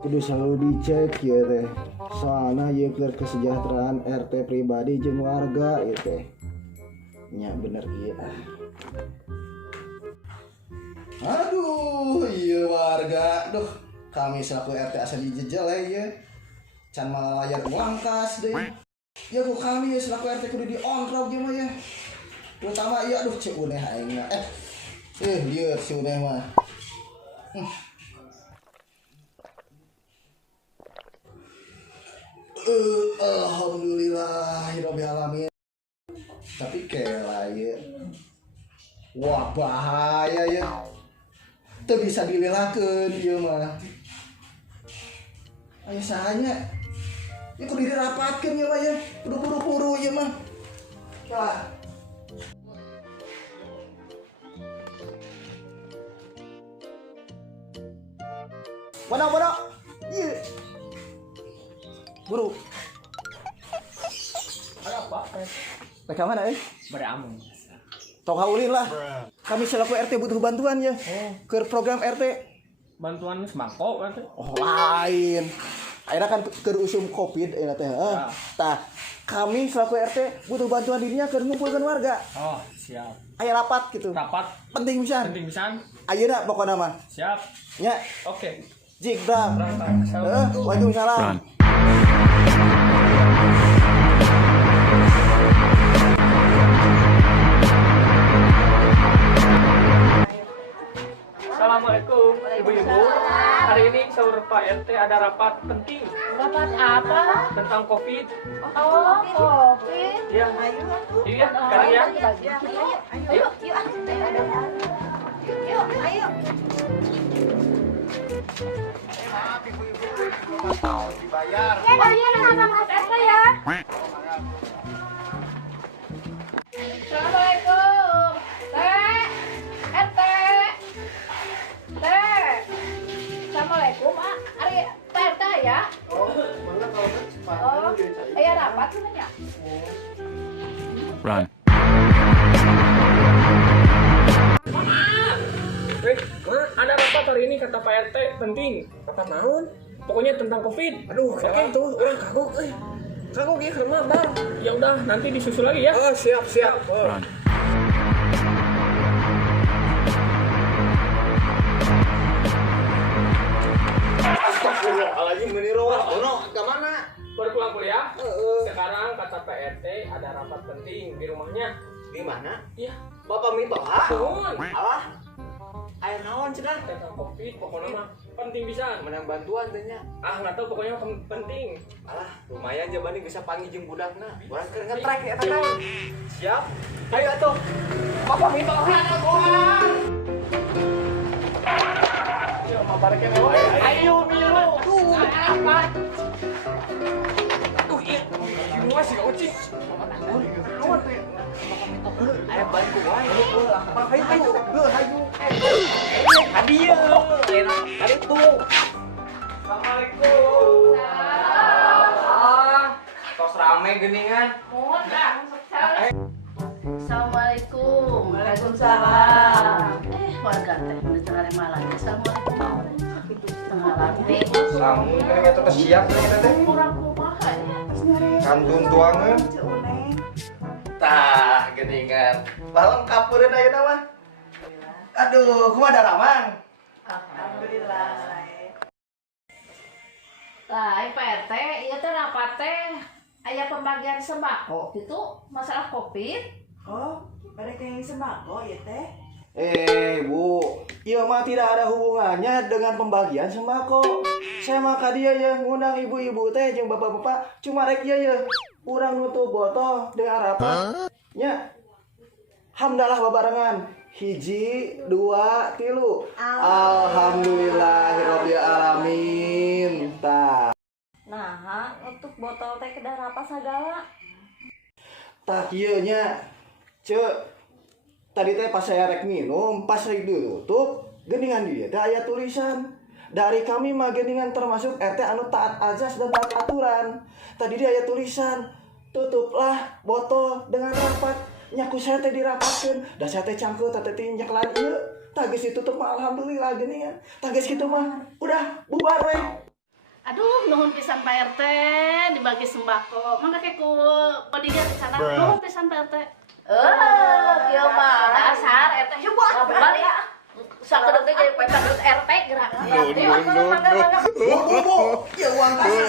kudu selalu dicek ya teh. Soalnya ya kesejahteraan RT pribadi jeung warga ya teh. Nya bener ieu ah. Aduh, iya warga. Duh, kami selaku RT asa dijejel ya. Can malah layar uang kas deh. Ya kok kami ya selaku RT kudu diontrol gimana ya. Terutama iya aduh cek uneh aing mah. Lieur si uneh mah. Alhamdulillahirabbil alamin. Tapi kela ya. Wah bahaya ya. Teu bisa dilelakeun ieu mah. Aya sahanya. Ya kudu dirapatkeun ya mah ya. Kudu buru-buru ieu mah. Wah. Bono. Iya. Buru. Ada apa? Rek mana Beramun. Tong haulin lah. Kami selaku RT butuh bantuan ya. Ke program RT. Bantuan sembako kan? Oh, lain. Akhirnya kan ke usum Covid teh. Tah, kami selaku RT butuh bantuan dirinya ke ngumpulkan warga. Oh, siap. Aya rapat gitu. Rapat Penting pisan. penting pisan. Ayeuna pokona mah. Siap. Nya, Oke. jig bram. Assalamualaikum. Waalaikumsalam. Assalamualaikum ibu-ibu. Hari ini sahur Pak RT ada rapat penting Rapat apa? tentang COVID. Oh, COVID. Ya. Iya, sekarang ya. Ayo. Maaf ibu-ibu belum tahu dibayar. Ya, kalian sama Mas RT ya. Assalamualaikum. Teh. RT. Teh. Assalamualaikum, Mak. Ari Pak RT ya? Oh, mana kalau cepat. Oh, aya rapat sebenarnya. Run. Ada rapat hari ini kata Pak RT penting. Rapat naon? Pokoknya tentang COVID. Aduh, oke tuh orang kagok, kagok ya kemana bang? Ya udah, nanti disusul lagi ya. Oh siap. Run. Astagfirullahaladzim, menirowah, Bono, ke mana? Baru pulang kuliah. Sekarang kata Pak RT ada rapat penting di rumahnya. Di mana? Iya. Bapak Mitoha? Bangun. Alah, air naon cenah? Tentang COVID, pokoknya mah penting bisa. Menang bantuan tanya. Nggak tahu pokoknya penting. Alah, lumayan jabani bisa panggil jeung budakna. Orang keur ngetrek ya teh. Siap. Ayo atuh. Bapak Mitoha nagoan. Ayo, mabarkan ya, woy. Ayo Miro. Tuh, apa? Tuh, iya. Semua sih gak ucing. Naon teh? Ayo balik ku wae. Hayu. Hadiah. Ada tuh. Assalamualaikum. Tos rame geningan. Mohon, Kak. Assalamualaikum. Waalaikumsalam. Warga teh udah tengah malam. Assalamualaikum. Tengah latih. Samu kan eta teh siap teh teh. Kurang kumaha ya? Kantun tuangan. Tah, geningan. Balong kapureun ayeuna mah. Aduh, kumaha ada ramang? Alhamdulillah. Lah, Pak RT, ieu teh rapat teh aya pembagian sembako gitu masalah Covid. Oh, pada kayak sembako ya teh? Bu, iya mah tidak ada hubungannya dengan pembagian sembako. Saya mah ka dia ya ngundang ibu-ibu teh jeung bapak-bapak cuma rek ieu ya. Urang nutup botol dengan rapat. Nya. Hamdalah babarengan. 1, 2, 3. Alhamdulillahirabbil alamin. Tah. Nah, untuk botol teh kedah apa sagala? Tak ieu nya. Ceu. Tadi teh pas saya rek minum, pas rek ditutup, geningan dia teh aya tulisan. Dari kami mah geningan termasuk RT anu taat azas dan taat aturan. Tadi dia aya tulisan, tutuplah botol dengan rapat. Nyaku saya teh dirapatkeun, da saya teh cangkeut teh tinjak lan ieu. Tah geus ditutup mah alhamdulillah geningan. Tah geus kitu mah udah bubar we. pisan Pak RT dibagi sembako. Mangga ke ku padinya di sana. Nuhun pisan Pak RT. Ieu mah dasar eta coba balik. Sakedeuk teh jadi pecadut RT gerak. Bobo, ya uang kasar.